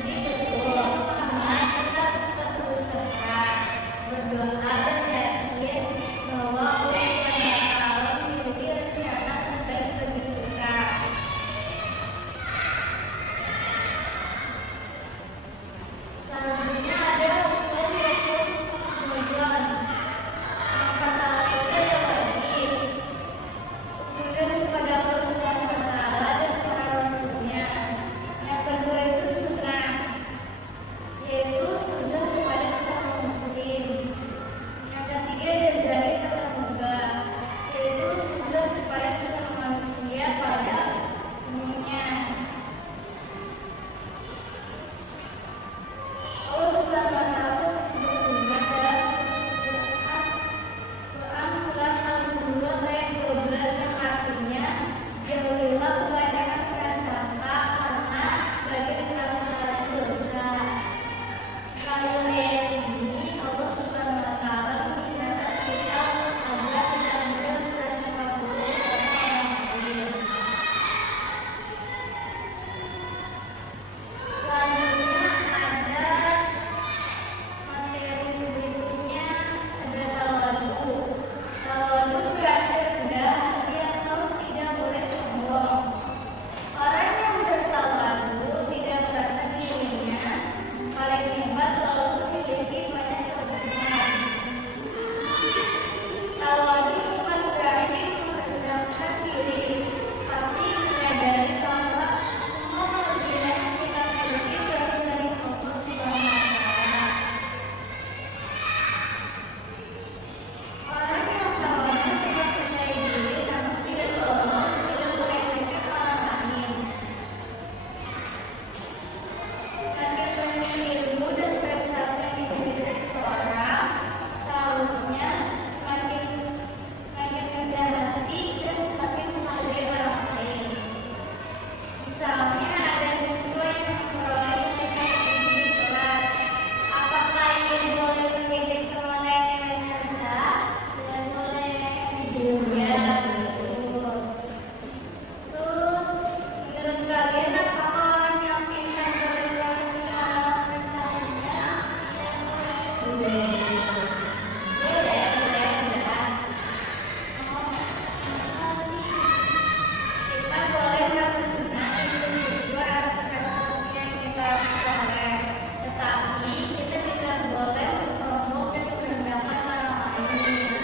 Jadi betul, karena kita tetap berusaha berdoa dan yakin bahwa Allah SWT memiliki rencana terbaik bagi kita. Selanjutnya ada hukum tujuan. Yang pertama itu yang wajib, sujud kepada Allah SWT dan para rasulnya. Yang kedua itu sunnah, yaitu sujud kepada sesama muslim. Yang ketiga jazari termuga, yaitu sujud kepada sesama manusia pada umumnya. Allah SWT berfirman dalam Quran surat Al-Hujurat ayat 12 yang artinya, jauhilah kebanyakan prasangka karena sebagian prasangka itu dosa. Kalau ayat ini Allah SWT mengingatkan kita agar tidak berprasangka buruk kepada orang lain. Selanjutnya ada materi berikutnya, ada tawadu. Tawadu berarti rendah hati atau tidak boleh sombong. Orang yang bertawadu tidak merasa dirinya paling hebat lalu memiliki banyak kelebihan. Tawadu bukan berarti merendahkan diri, tapi menyadari bahwa semua kelebihan yang kita miliki berasal dari Allah SWT. Orang yang tawadu tetap percaya diri namun tidak sombong, tidak meremehkan orang lain. Semakin banyak ilmu dan prestasi yang dimiliki seseorang, seharusnya semakin rendah hati dan semakin menghargai orang lain. Misalnya ada siswa yang memperoleh nilai di kelas, apakah ia boleh mengejek temannya yang nilainya rendah dan boleh menegur gitu. Terus menurut kalian apakah orang yang pintar berprestasi dalam prestasinya? Boleh. Kita boleh merasa senang dan bersyukur atas prestasi yang kita peroleh, tetapi kita tidak boleh bersombong dan merendahkan orang lain.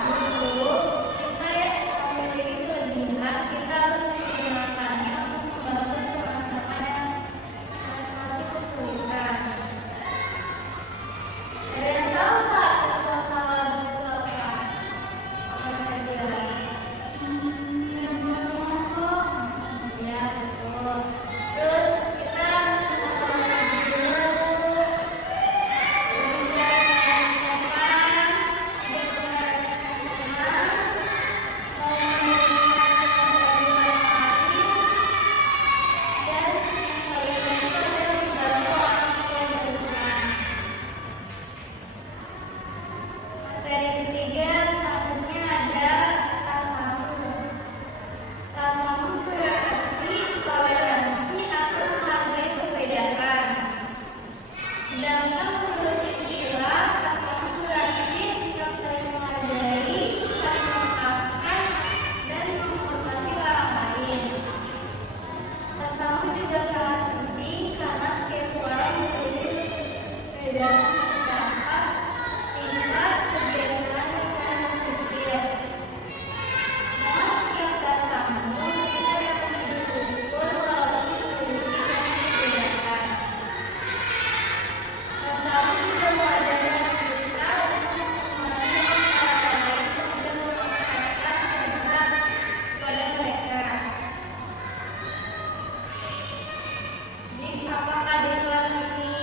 Justru kita yang memiliki kelebihan, kita harus menggunakannya untuk membantu teman-teman yang masih kesulitan. Ada yang tahu nggak contoh tawadu itu apa? Apa saja? Ya, betul. Terus kita harus mengetahui dulu berbicara dengan siapa, berbicara dengan teman, mau menerima dari orang lain, dan yang kelima itu adalah membantu orang tua berhutang. Materi ketiga selanjutnya ada tasawuf. Tasawuf berarti toleransi atau menghargai perbedaan. Sedangkan menurut istilah, tasawuf berarti sikap saling menghargai, saling memaafkan, dan menghormati orang lain. Tasawuf juga sangat penting karena setiap orang memiliki perbedaan pendapat, tingkat, kebiasaan, dan cara berpikir. Dalam setiap tasawuf, kita dapat bersyukur walaupun memiliki banyak perbedaan. Tasawuf juga mengajarkan kita untuk menghormati orang lain dan tidak memaksakan kehendak kepada mereka. Jadi apakah di kelas ini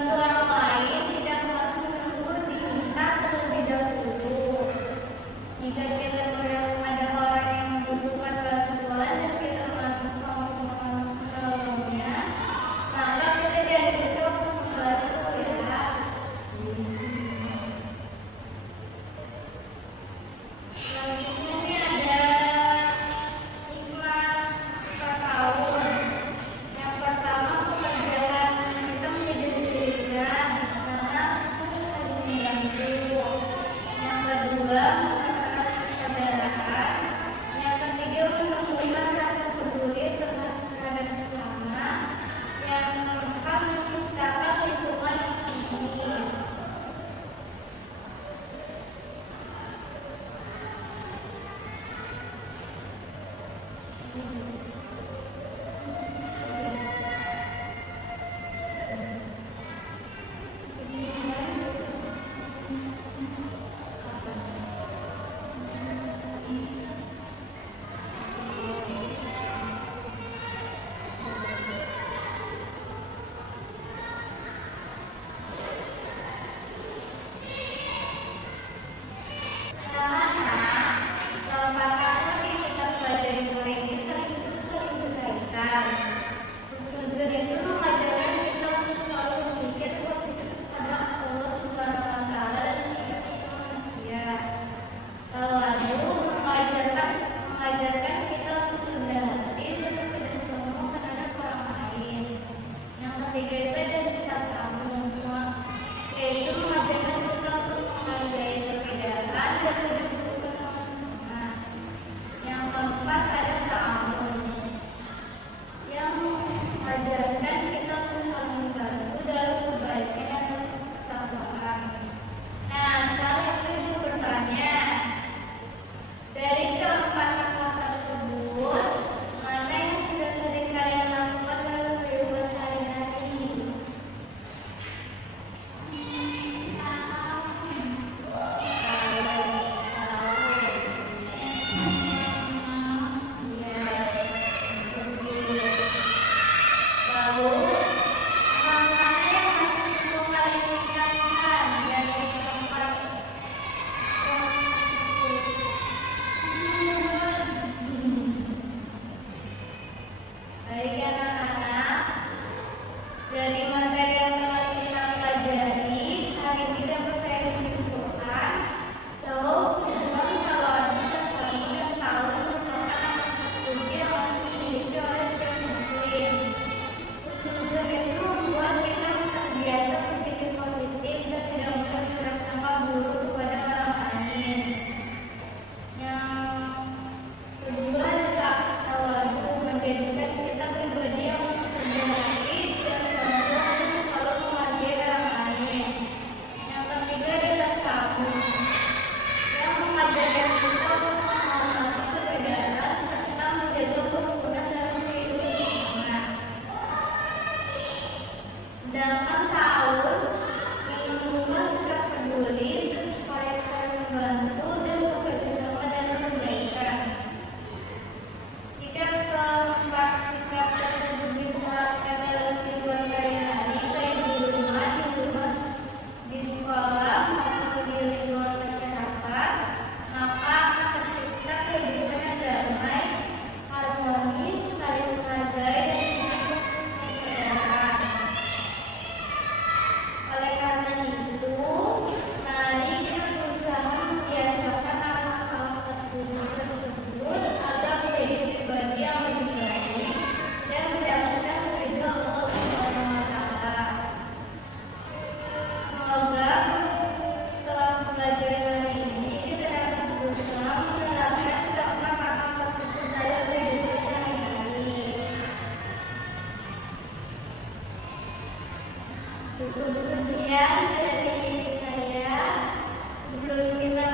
Membantu orang lain tidak harus menunggu diminta terlebih dahulu. Jika kita melihat ada orang yang membutuhkan bantuan dan kita mampu menolongnya, maka kita dianjurkan untuk membantu ya. Selanjutnya ini ada hikmah sifat tahun. Yang pertama, pekerjaan kita menjadi dirinya karena itu bisa membantu. Yang kedua, mengenal kesadaran. Yang ketiga, menumbuhkan rasa peduli terhadap sesama. Yang keempat, menciptakan lingkungan yang harmonis. Mengajarkan kita untuk rendah hati serta tidak sombong terhadap orang lain. Yang ketiga itu ada sifat samun, yaitu mengajarkan kita untuk menghargai perbedaan dan hidup bersama. Yang keempat ada ta'awun, yang mengajarkan kita untuk saling membantu dalam kebaikan dan ketakwaan. Nah, sekarang ibu bertanya, dari keempat hal tersebut, mana yang sudah sering kalian lakukan dalam kehidupan sehari-hari? Lalu, hal mana yang masih belum kalian tinggalkan dari keempat tersebut? Baik anak-anak, dari materi yang telah kita pelajari, hari ini dapat saya simpulkan bahwa hubungan kalau ada bersama dan tahu merupakan kunci yang harus dimiliki oleh setiap muslim. Hubungan itu membuat kita terbiasa berpikir positif dan tidak mudah berprasangka buruk kepada orang lain. Yang kedua adalah tawadu, menjadikan kita pribadi yang rendah hati, tidak sombong dan selalu menghargai orang lain. Yang ketiga adalah sabar, yang mengajarkan kita untuk menghormati perbedaan serta menjaga kerukunan dalam kehidupan bersama. Sedangkan ta'awun yang mengubah sikap peduli supaya saling membantu dan bekerja sama dalam kebaikan. Jika keempat sikap tersebut diterapkan dalam kehidupan sehari-hari, baik di rumah, di sekolah, maupun di lingkungan masyarakat, maka akan tercipta kehidupan yang damai, harmonis, saling menghargai, dan hidup persaudaraan. Oleh karena itu, mari kita berusaha membiasakan hal-hal tersebut agar menjadi pribadi yang lebih baik dan mendapatkan ridho Allah Subhanahu wa Ta'ala. Semoga setelah pembelajaran hari ini kita dapat berusaha menerapkan keempat hal tersebut dalam kehidupan sehari-hari. Cukup sekian dari saya. Sebelum kita